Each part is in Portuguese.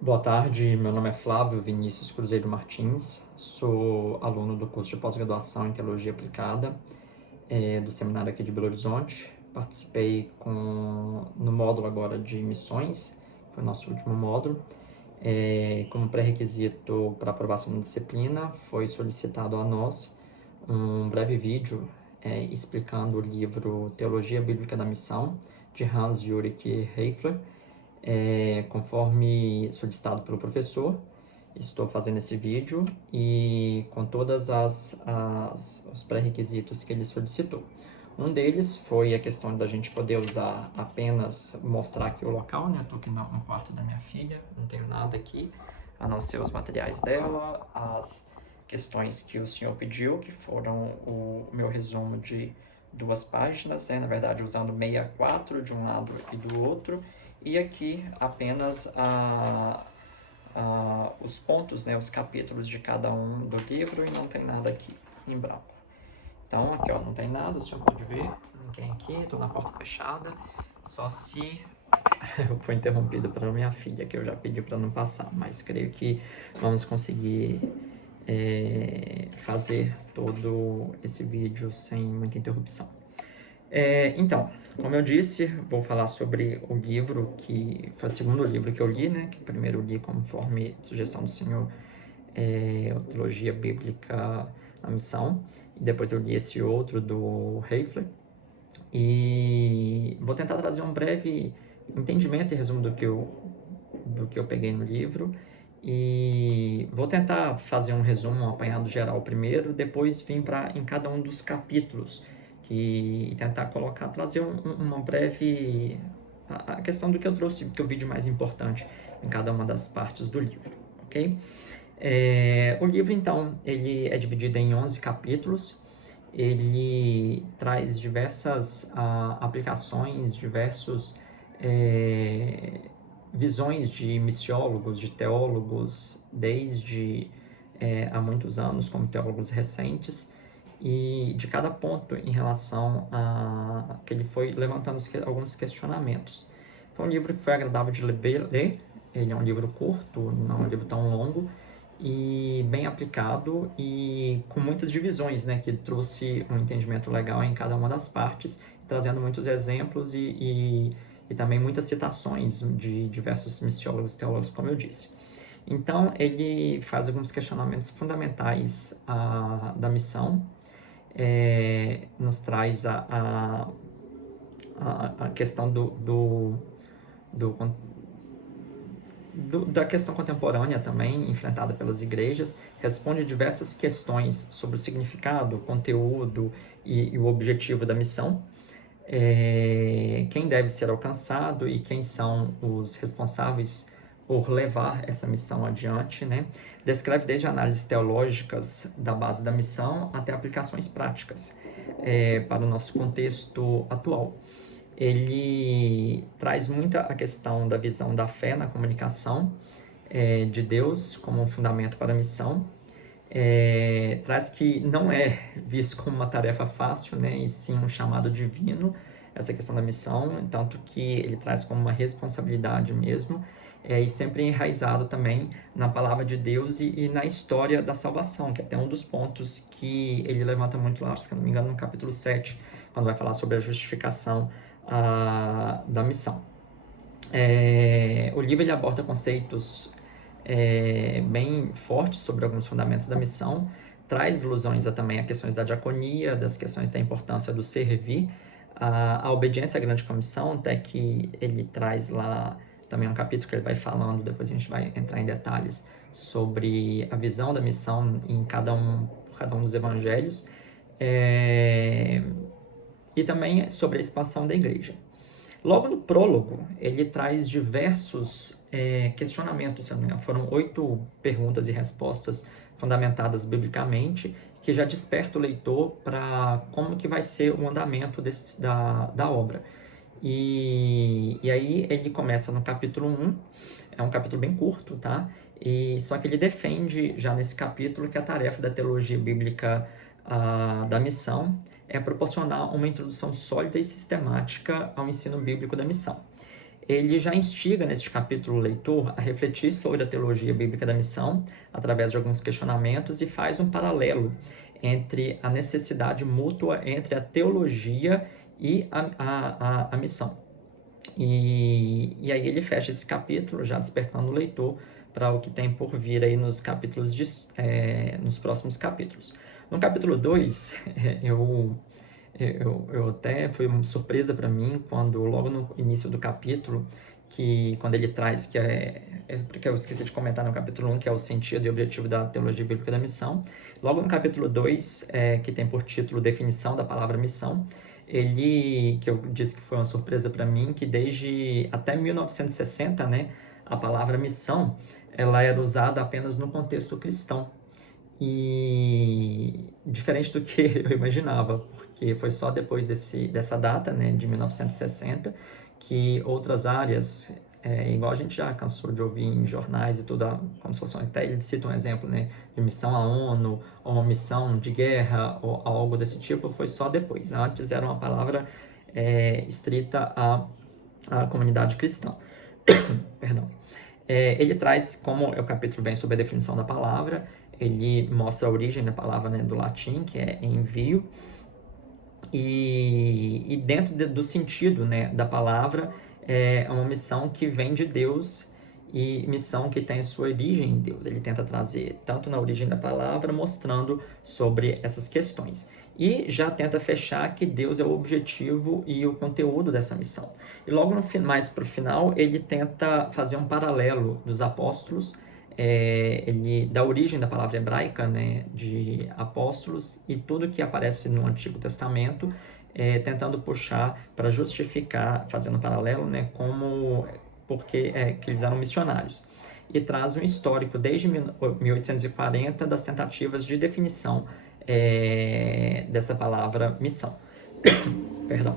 Boa tarde, meu nome é Flávio Vinícius Cruzeiro Martins, sou aluno do curso de pós-graduação em Teologia Aplicada do seminário aqui de Belo Horizonte. Participei no módulo agora de missões, foi o nosso último módulo. Como pré-requisito para aprovação da disciplina, foi solicitado a nós um breve vídeo explicando o livro Teologia Bíblica da Missão, de Hans Ulrich Heifler, conforme solicitado pelo professor. Estou fazendo esse vídeo e com todas os pré-requisitos que ele solicitou. Um deles foi a questão da gente poder usar apenas, mostrar aqui o local, né? Estou aqui no quarto da minha filha, não tenho nada aqui, a não ser os materiais dela, as questões que o senhor pediu, que foram o meu resumo de 2 páginas, na verdade usando 64 de um lado e do outro, e aqui apenas os pontos, né, os capítulos de cada um do livro, e não tem nada aqui em branco. Então aqui ó, não tem nada, o senhor pode ver, ninguém aqui, estou na porta fechada, só se eu for interrompido pela minha filha, que eu já pedi para não passar, mas creio que vamos conseguir fazer todo esse vídeo sem muita interrupção. Então, como eu disse, vou falar sobre o livro que foi o segundo livro que eu li, né? Que primeiro eu li conforme sugestão do senhor, Teologia Bíblica na Missão, e depois eu li esse outro do Heifler, e vou tentar trazer um breve entendimento e resumo do que eu peguei no livro, e vou tentar fazer um resumo, um apanhado geral primeiro, depois vir em cada um dos capítulos e tentar trazer uma breve a questão do que eu trouxe, que eu vi de mais importante em cada uma das partes do livro, ok? O livro, então, ele é dividido em 11 capítulos, ele traz diversas aplicações, diversos visões de missiólogos, de teólogos, desde há muitos anos, como teólogos recentes, e de cada ponto em relação a que ele foi levantando alguns questionamentos. Foi um livro que foi agradável de ler, ele é um livro curto, não é um livro tão longo, e bem aplicado e com muitas divisões, né, que trouxe um entendimento legal em cada uma das partes, trazendo muitos exemplos e também muitas citações de diversos missiólogos e teólogos, como eu disse. Então, ele faz alguns questionamentos fundamentais da missão, nos traz a questão da questão contemporânea também, enfrentada pelas igrejas, responde diversas questões sobre o significado, o conteúdo e o objetivo da missão, quem deve ser alcançado e quem são os responsáveis por levar essa missão adiante, né? Descreve desde análises teológicas da base da missão até aplicações práticas para o nosso contexto atual. Ele traz muita a questão da visão da fé na comunicação de Deus como um fundamento para a missão. Traz que não é visto como uma tarefa fácil, né, e sim um chamado divino, essa questão da missão, tanto que ele traz como uma responsabilidade mesmo, e sempre enraizado também na palavra de Deus e na história da salvação, que é até um dos pontos que ele levanta muito lá, se não me engano, no capítulo 7, quando vai falar sobre a justificação da missão. O livro ele aborda conceitos bem fortes sobre alguns fundamentos da missão, traz ilusões também a questões da diaconia, das questões da importância do servir, a obediência à grande comissão, até que ele traz lá também um capítulo que ele vai falando, depois a gente vai entrar em detalhes sobre a visão da missão em cada um dos evangelhos, e também sobre a expansão da igreja. Logo no prólogo, ele traz diversos questionamentos, se não me engano. Foram 8 perguntas e respostas fundamentadas biblicamente, que já desperta o leitor para como que vai ser o andamento da obra. E aí ele começa no capítulo 1, é um capítulo bem curto, tá? Só que ele defende já nesse capítulo que a tarefa da teologia bíblica da missão é proporcionar uma introdução sólida e sistemática ao ensino bíblico da missão. ele já instiga neste capítulo o leitor a refletir sobre a teologia bíblica da missão, através de alguns questionamentos, e faz um paralelo entre a necessidade mútua entre a teologia e a missão. E aí ele fecha esse capítulo, já despertando o leitor para o que tem por vir aí nos nos próximos capítulos. No capítulo 2, eu até foi uma surpresa para mim quando logo no início do capítulo, que quando ele traz que porque eu esqueci de comentar no capítulo 1, que é o sentido e objetivo da teologia bíblica da missão. Logo no capítulo 2, que tem por título definição da palavra missão, que eu disse que foi uma surpresa para mim, que desde até 1960, né, a palavra missão, ela era usada apenas no contexto cristão. E diferente do que eu imaginava, porque foi só depois dessa data, né, de 1960, que outras áreas, igual a gente já cansou de ouvir em jornais e tudo, como se fosse até ele cita um exemplo, né, de missão à ONU, ou uma missão de guerra, ou algo desse tipo, foi só depois. Antes era uma palavra estrita à comunidade cristã. Perdão. Ele traz, como o capítulo vem sobre a definição da palavra, ele mostra a origem da palavra, né, do latim, que é envio, e dentro do sentido, né, da palavra, é uma missão que vem de Deus e missão que tem sua origem em Deus. Ele tenta trazer tanto na origem da palavra, mostrando sobre essas questões. E já tenta fechar que Deus é o objetivo e o conteúdo dessa missão. E logo mais para o final, ele tenta fazer um paralelo dos apóstolos, da origem da palavra hebraica, né, de apóstolos, e tudo que aparece no Antigo Testamento, tentando puxar para justificar, fazendo um paralelo, né, porque que eles eram missionários. E traz um histórico desde 1840 das tentativas de definição dessa palavra missão. Perdão.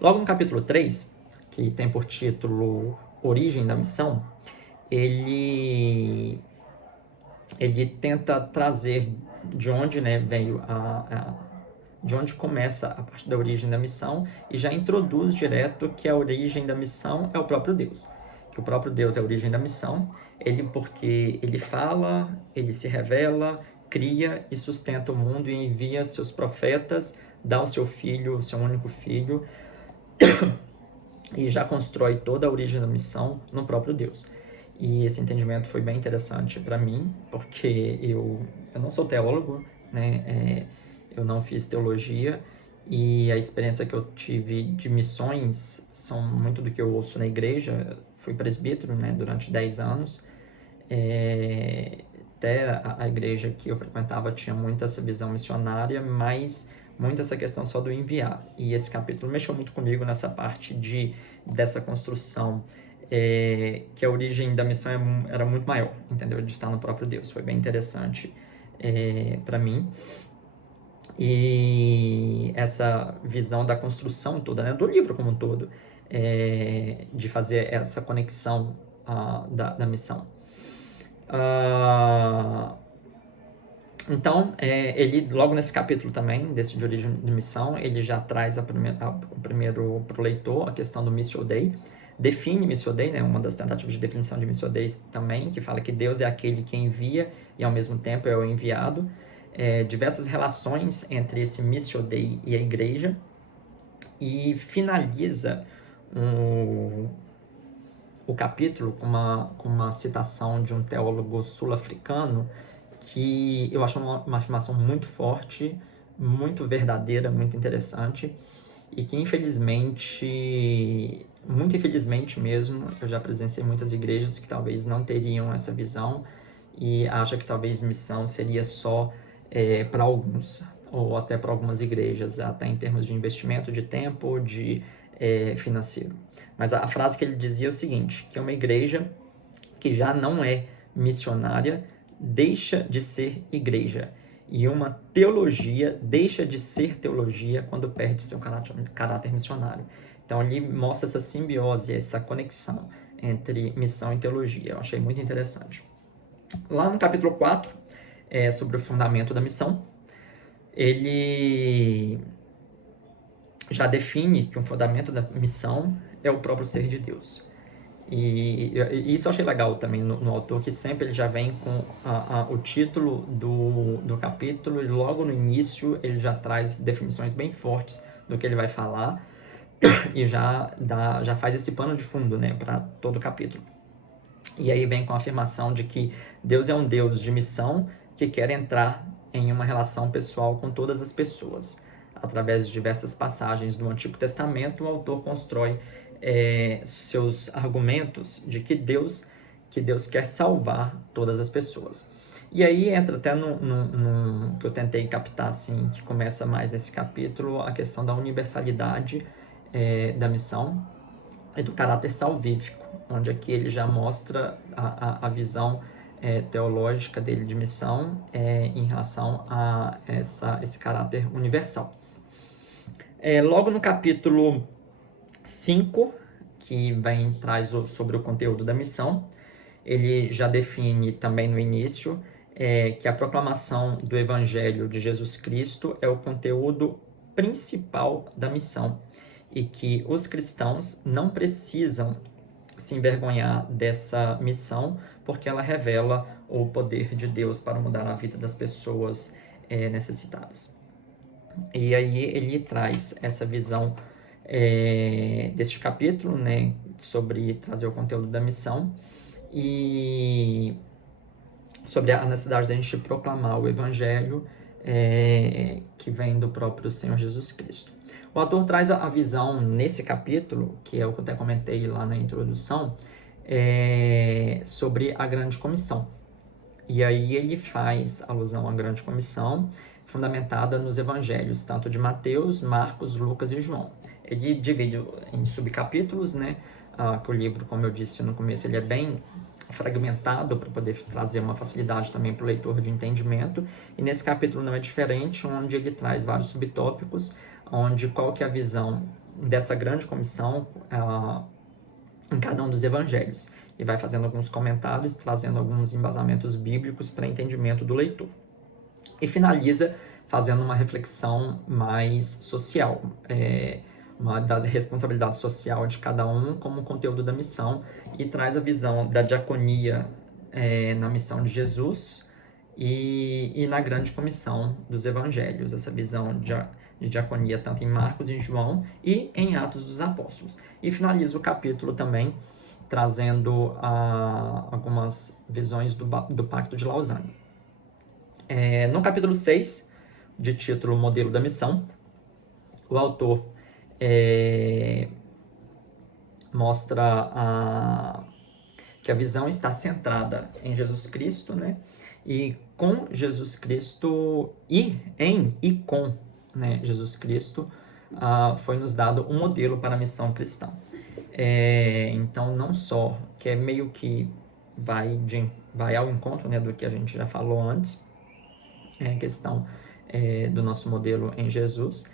Logo no capítulo 3, que tem por título Origem da Missão, ele tenta trazer de onde, né, veio de onde começa a parte da origem da missão, e já introduz direto que a origem da missão é o próprio Deus. Que o próprio Deus é a origem da missão, porque ele fala, ele se revela, cria e sustenta o mundo e envia seus profetas, dá o seu filho, o seu único filho, e já constrói toda a origem da missão no próprio Deus. E esse entendimento foi bem interessante para mim, porque eu não sou teólogo, né? Eu não fiz teologia, e a experiência que eu tive de missões são muito do que eu ouço na igreja. Fui presbítero, né, durante 10 anos. Até a igreja que eu frequentava tinha muito essa visão missionária, mas muito essa questão só do enviar. E esse capítulo mexeu muito comigo nessa parte dessa construção, que a origem da missão era muito maior, entendeu? De estar no próprio Deus. Foi bem interessante para mim. E essa visão da construção toda, né, do livro como um todo, de fazer essa conexão da missão. Então, ele, logo nesse capítulo também, desse de origem de missão, ele já traz primeiro para o leitor a questão do Missio Dei, define Missio Dei, né, uma das tentativas de definição de Missio Dei também, que fala que Deus é aquele que envia e ao mesmo tempo é o enviado. Diversas relações entre esse Missio Dei e a igreja, e finaliza o capítulo com uma citação de um teólogo sul-africano que eu acho uma afirmação muito forte, muito verdadeira, muito interessante, e que infelizmente, muito infelizmente mesmo, eu já presenciei muitas igrejas que talvez não teriam essa visão e acham que talvez missão seria só para alguns, ou até para algumas igrejas, até em termos de investimento de tempo, de financeiro. Mas a frase que ele dizia é o seguinte, que uma igreja que já não é missionária deixa de ser igreja, e uma teologia deixa de ser teologia quando perde seu caráter missionário. Então ele mostra essa simbiose, essa conexão entre missão e teologia. Eu achei muito interessante. Lá no capítulo 4, sobre o fundamento da missão, ele já define que o fundamento da missão é o próprio ser de Deus. E isso eu achei legal também no autor, que sempre ele já vem com o título do capítulo, e logo no início ele já traz definições bem fortes do que ele vai falar, e já faz esse pano de fundo, né, para todo o capítulo. E aí vem com a afirmação de que Deus é um Deus de missão que quer entrar em uma relação pessoal com todas as pessoas. Através de diversas passagens do Antigo Testamento, o autor constrói seus argumentos de que Deus quer salvar todas as pessoas. E aí entra até no que eu tentei captar, assim, que começa mais nesse capítulo, a questão da universalidade da missão e do caráter salvífico, onde aqui ele já mostra a visão teológica dele de missão em relação a esse caráter universal. Logo no capítulo 5, que traz sobre o conteúdo da missão, ele já define também no início que a proclamação do Evangelho de Jesus Cristo é o conteúdo principal da missão e que os cristãos não precisam se envergonhar dessa missão, porque ela revela o poder de Deus para mudar a vida das pessoas necessitadas. E aí ele traz essa visão deste capítulo, né, sobre trazer o conteúdo da missão e sobre a necessidade da gente proclamar o Evangelho que vem do próprio Senhor Jesus Cristo. O autor traz a visão nesse capítulo, que é o que eu até comentei lá na introdução, sobre a grande comissão. E aí ele faz alusão à grande comissão, fundamentada nos evangelhos, tanto de Mateus, Marcos, Lucas e João. Ele divide em subcapítulos, né? Que o livro, como eu disse no começo, ele é bem fragmentado para poder trazer uma facilidade também para o leitor de entendimento. E nesse capítulo não é diferente, onde ele traz vários subtópicos, onde qual que é a visão dessa grande comissão em cada um dos evangelhos. E vai fazendo alguns comentários, trazendo alguns embasamentos bíblicos para entendimento do leitor. E finaliza fazendo uma reflexão mais social, da responsabilidade social de cada um como conteúdo da missão, e traz a visão da diaconia na missão de Jesus e na grande comissão dos evangelhos, essa visão de diaconia tanto em Marcos e João e em Atos dos Apóstolos. E finaliza o capítulo também trazendo algumas visões do Pacto de Lausanne. No capítulo 6, de título Modelo da Missão, o autor mostra que a visão está centrada em Jesus Cristo, né? E com Jesus Cristo e com Jesus Cristo foi nos dado um modelo para a missão cristã. Então, não só que é meio que vai ao encontro, né, do que a gente já falou antes, a questão do nosso modelo em Jesus,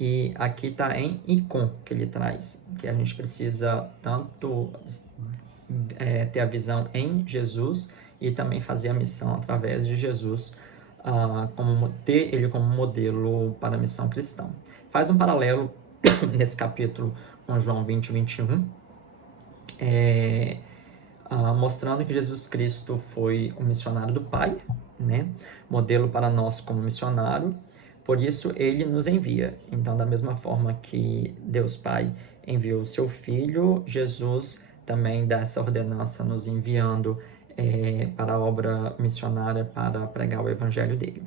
e aqui está em e com que ele traz, que a gente precisa tanto ter a visão em Jesus e também fazer a missão através de Jesus, ter ele como modelo para a missão cristã. Faz um paralelo nesse capítulo com João 20, 21, mostrando que Jesus Cristo foi um missionário do Pai, né? Modelo para nós como missionário, por isso ele nos envia. Então, da mesma forma que Deus Pai enviou o seu Filho, Jesus também dá essa ordenança nos enviando para a obra missionária, para pregar o evangelho dele.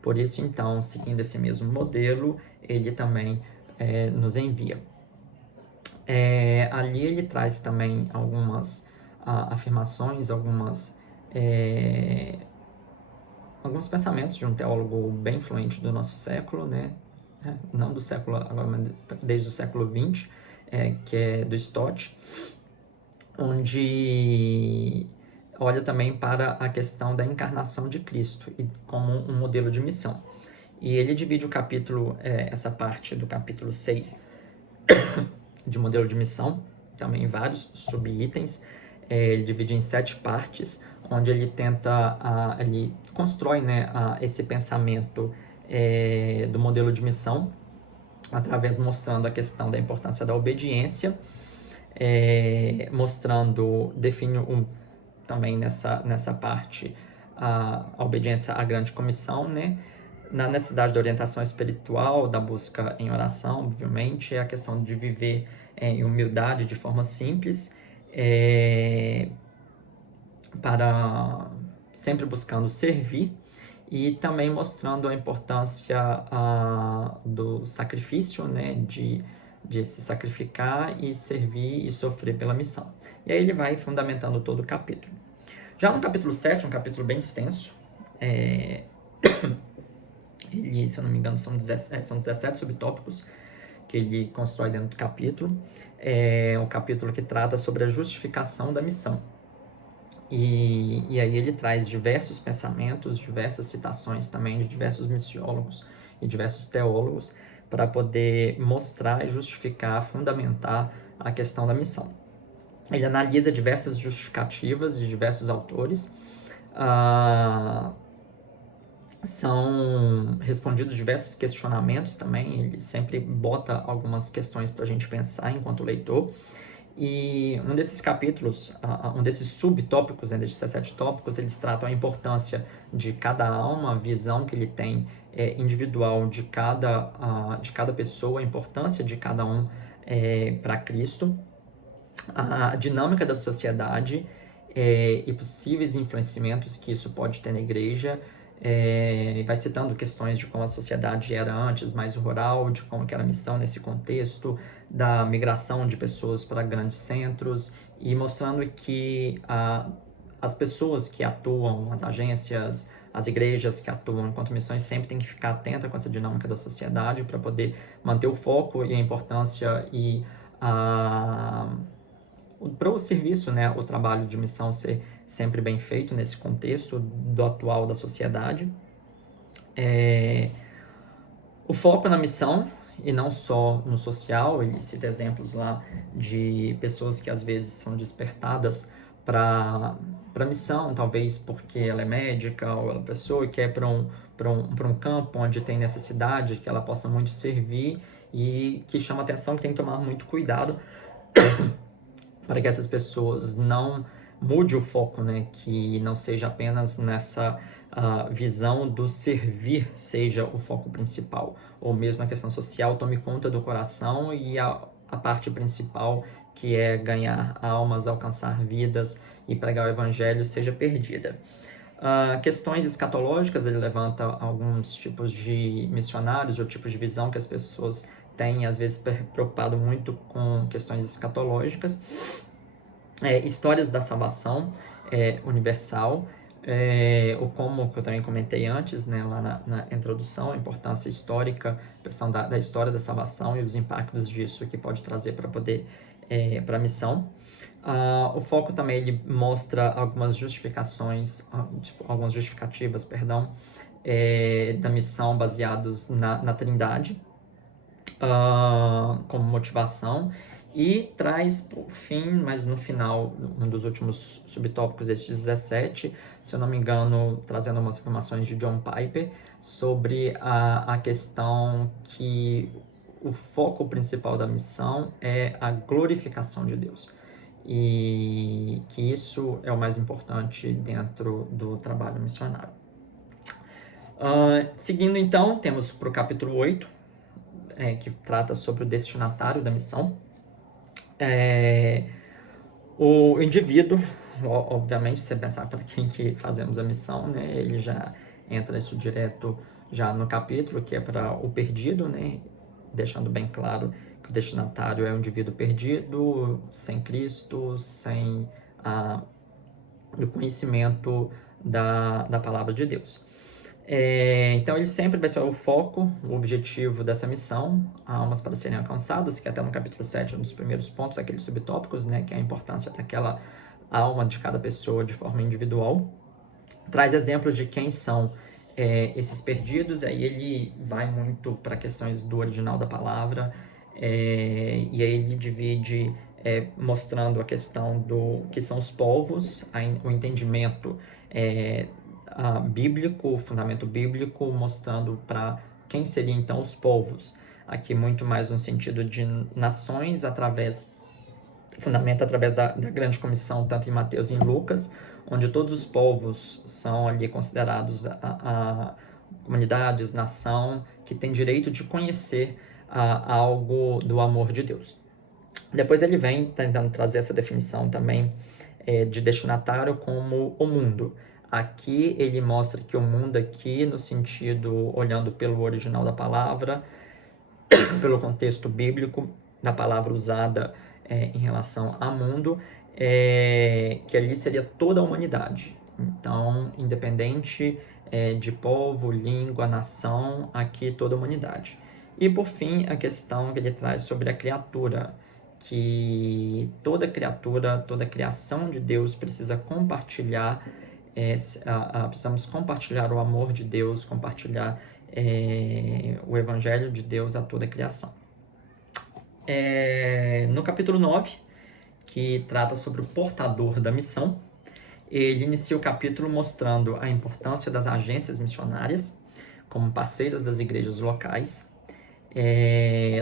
Por isso, então, seguindo esse mesmo modelo, ele também nos envia. Ali ele traz também algumas afirmações, alguns pensamentos de um teólogo bem influente do nosso século, né? Não do século agora, mas desde o século XX, que é do Stott, onde olha também para a questão da encarnação de Cristo e como um modelo de missão. E ele divide o capítulo, essa parte do capítulo 6 de modelo de missão, também em vários subitens. Ele divide em 7 partes, onde ele tenta, ele constrói, né, esse pensamento do modelo de missão, através mostrando a questão da importância da obediência, define também nessa parte a obediência à grande comissão, né? Na necessidade da orientação espiritual, da busca em oração, obviamente, é a questão de viver em humildade de forma simples, para sempre buscando servir, e também mostrando a importância do sacrifício, né, de se sacrificar e servir e sofrer pela missão. E aí ele vai fundamentando todo o capítulo. Já no capítulo 7, um capítulo bem extenso, ele, se eu não me engano, são 17 subtópicos que ele constrói dentro do capítulo. É um capítulo que trata sobre a justificação da missão. E aí ele traz diversos pensamentos, diversas citações também de diversos missiólogos e diversos teólogos para poder mostrar, justificar, fundamentar a questão da missão. Ele analisa diversas justificativas de diversos autores, são respondidos diversos questionamentos também, ele sempre bota algumas questões para a gente pensar enquanto leitor. E um desses capítulos, um desses subtópicos, né, desses 17 tópicos, eles tratam a importância de cada alma, a visão que ele tem individual de cada pessoa, a importância de cada um para Cristo, a dinâmica da sociedade e possíveis influenciamentos que isso pode ter na igreja. Vai citando questões de como a sociedade era antes, mais rural, de como que era a missão nesse contexto, da migração de pessoas para grandes centros, e mostrando que as pessoas que atuam, as agências, as igrejas que atuam enquanto missões sempre têm que ficar atenta com essa dinâmica da sociedade para poder manter o foco e a importância e para o serviço, né, o trabalho de missão ser sempre bem feito nesse contexto do atual da sociedade. O foco na missão e não só no social. Ele cita exemplos lá de pessoas que às vezes são despertadas para a missão, talvez porque ela é médica ou ela é pessoa que quer para um campo onde tem necessidade, que ela possa muito servir, e que chama atenção que tem que tomar muito cuidado para que essas pessoas não mude o foco, né? Que não seja apenas nessa visão do servir seja o foco principal, ou mesmo a questão social tome conta do coração e a parte principal, que é ganhar almas, alcançar vidas e pregar o evangelho, seja perdida. Questões escatológicas, ele levanta alguns tipos de missionários ou tipos de visão que as pessoas têm, às vezes preocupado muito com questões escatológicas. Histórias da salvação universal, ou como que eu também comentei antes, né, lá na introdução, a importância histórica, a questão da história da salvação e os impactos disso que pode trazer para poder para a missão. O foco também ele mostra algumas justificações, algumas justificativas, da missão baseados na Trindade, como motivação, e traz, por fim, mas no final, um dos últimos subtópicos desses 17, se eu não me engano, trazendo umas informações de John Piper sobre a questão que o foco principal da missão é a glorificação de Deus, e que isso é o mais importante dentro do trabalho missionário. Seguindo então, temos para o capítulo 8, que trata sobre o destinatário da missão. O indivíduo, obviamente, se você pensar para quem que fazemos a missão, né, ele já entra isso direto já no capítulo, que é para o perdido, né, deixando bem claro que o destinatário é um indivíduo perdido, sem Cristo, sem o conhecimento da palavra de Deus. Então ele sempre vai ser o foco, o objetivo dessa missão, almas para serem alcançadas, que até no capítulo 7 é um dos primeiros pontos, aqueles subtópicos, né, que é a importância daquela alma de cada pessoa de forma individual. Traz exemplos de quem são esses perdidos, aí ele vai muito para questões do original da palavra, e aí ele divide mostrando a questão do que são os povos, o entendimento bíblico, o fundamento bíblico, mostrando para quem seriam então os povos. Aqui muito mais no sentido de nações através fundamenta através da grande comissão, tanto em Mateus e em Lucas, onde todos os povos são ali considerados a comunidades, nação, que tem direito de conhecer algo do amor de Deus. Depois ele vem tentando trazer essa definição também de destinatário como o mundo. Aqui ele mostra que o mundo aqui, no sentido, olhando pelo original da palavra, pelo contexto bíblico da palavra usada em relação a mundo, que ali seria toda a humanidade. Então, independente de povo, língua, nação, aqui toda a humanidade. E por fim, a questão que ele traz sobre a criatura, que toda criatura, toda criação de Deus precisa compartilhar, precisamos compartilhar o amor de Deus, compartilhar o Evangelho de Deus a toda a criação. No capítulo 9, que trata sobre o portador da missão, ele inicia o capítulo mostrando a importância das agências missionárias como parceiras das igrejas locais.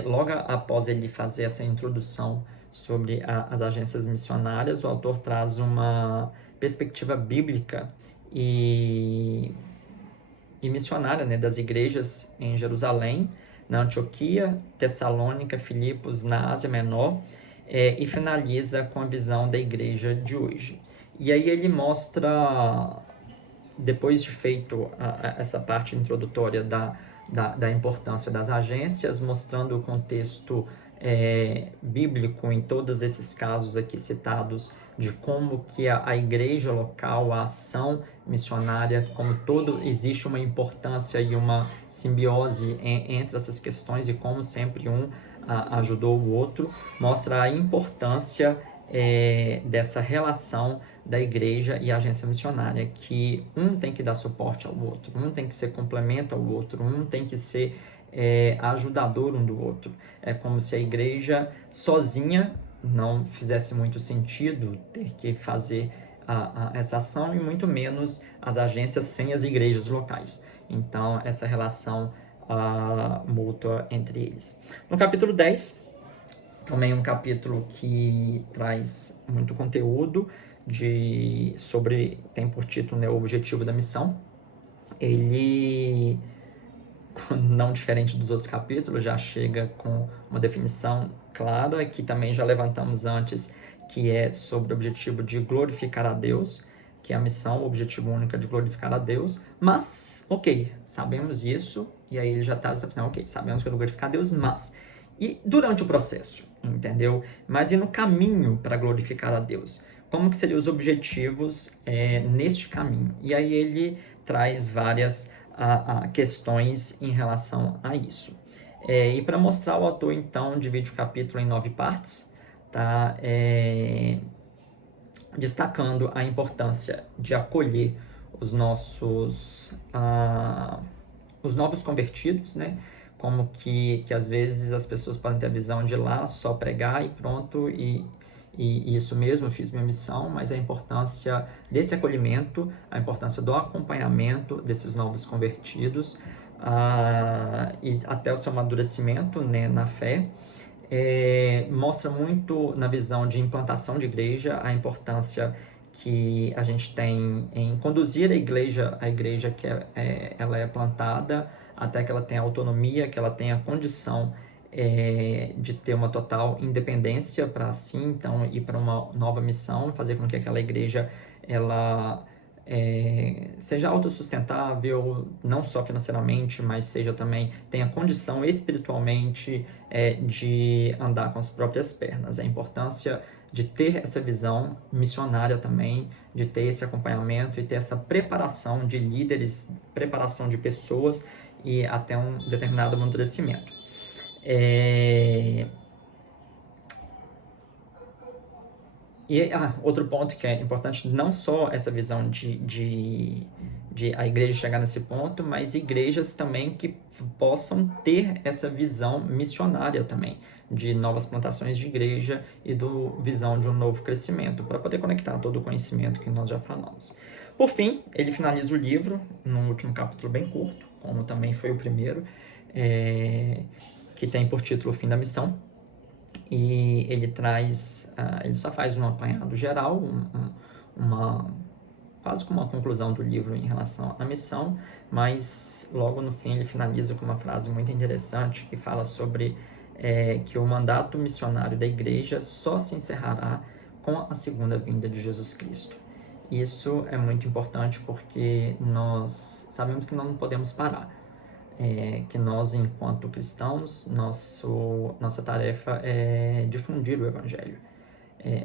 Logo após ele fazer essa introdução sobre as agências missionárias, o autor traz uma perspectiva bíblica e missionária, né, das igrejas em Jerusalém, na Antioquia, Tessalônica, Filipos, na Ásia Menor, e finaliza com a visão da igreja de hoje. E aí ele mostra, depois de feito essa parte introdutória da importância das agências, mostrando o contexto bíblico em todos esses casos aqui citados, de como que a igreja local, a ação missionária, como todo, existe uma importância e uma simbiose entre essas questões e como sempre um ajudou o outro, mostra a importância dessa relação da igreja e a agência missionária, que um tem que dar suporte ao outro, um tem que ser complemento ao outro, um tem que ser ajudador um do outro. É como se a igreja sozinha não fizesse muito sentido ter que fazer essa ação, e muito menos as agências sem as igrejas locais. Então, essa relação mútua entre eles. No capítulo 10, também um capítulo que traz muito conteúdo tem por título, né, o objetivo da missão. Ele, não diferente dos outros capítulos, já chega com uma definição clara, que também já levantamos antes, que é sobre o objetivo de glorificar a Deus, que é a missão, o objetivo único é de glorificar a Deus, mas, ok, sabemos isso, e aí ele já está desafinando, ok, sabemos que é glorificar a Deus, mas, e durante o processo, entendeu? Mas e no caminho para glorificar a Deus? Como que seriam os objetivos neste caminho? E aí ele traz várias questões em relação a isso. E para mostrar, o autor então divide o capítulo em 9 partes, tá? Destacando a importância de acolher os novos convertidos, né? Como que às vezes as pessoas podem ter a visão de lá só pregar e pronto, e isso mesmo, eu fiz minha missão, mas a importância desse acolhimento, a importância do acompanhamento desses novos convertidos, e até o seu amadurecimento, né, na fé, mostra muito na visão de implantação de igreja, a importância que a gente tem em conduzir a igreja que ela é plantada, até que ela tenha autonomia, que ela tenha condição de ter uma total independência para assim, então, ir para uma nova missão, fazer com que aquela igreja ela seja autossustentável, não só financeiramente, mas seja também, tenha condição espiritualmente de andar com as próprias pernas. A importância de ter essa visão missionária também, de ter esse acompanhamento e ter essa preparação de líderes, preparação de pessoas e até um determinado amadurecimento. Outro ponto que é importante, não só essa visão de a igreja chegar nesse ponto, mas igrejas também que possam ter essa visão missionária também, de novas plantações de igreja e visão de um novo crescimento, para poder conectar todo o conhecimento que nós já falamos. Por fim, ele finaliza o livro num último capítulo bem curto, como também foi o primeiro, que tem por título O Fim da Missão. e ele traz, ele só faz um apanhado geral, quase como uma conclusão do livro em relação à missão, mas logo no fim ele finaliza com uma frase muito interessante que fala sobre que o mandato missionário da igreja só se encerrará com a segunda vinda de Jesus Cristo. Isso é muito importante porque nós sabemos que não podemos parar. Que nós, enquanto cristãos, nossa tarefa é difundir o Evangelho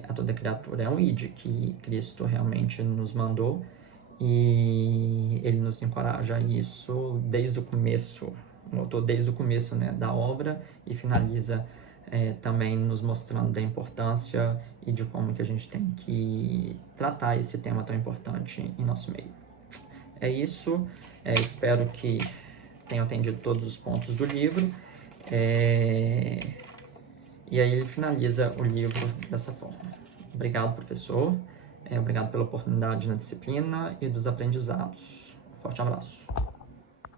a toda criatura. É um ide que Cristo realmente nos mandou e ele nos encoraja a isso desde o começo, o autor desde o começo, né, da obra, e finaliza também nos mostrando da importância e de como que a gente tem que tratar esse tema tão importante em nosso meio. É isso, espero que tenham atendido todos os pontos do livro. E aí ele finaliza o livro dessa forma. Obrigado, professor. Obrigado pela oportunidade na disciplina e dos aprendizados. Forte abraço.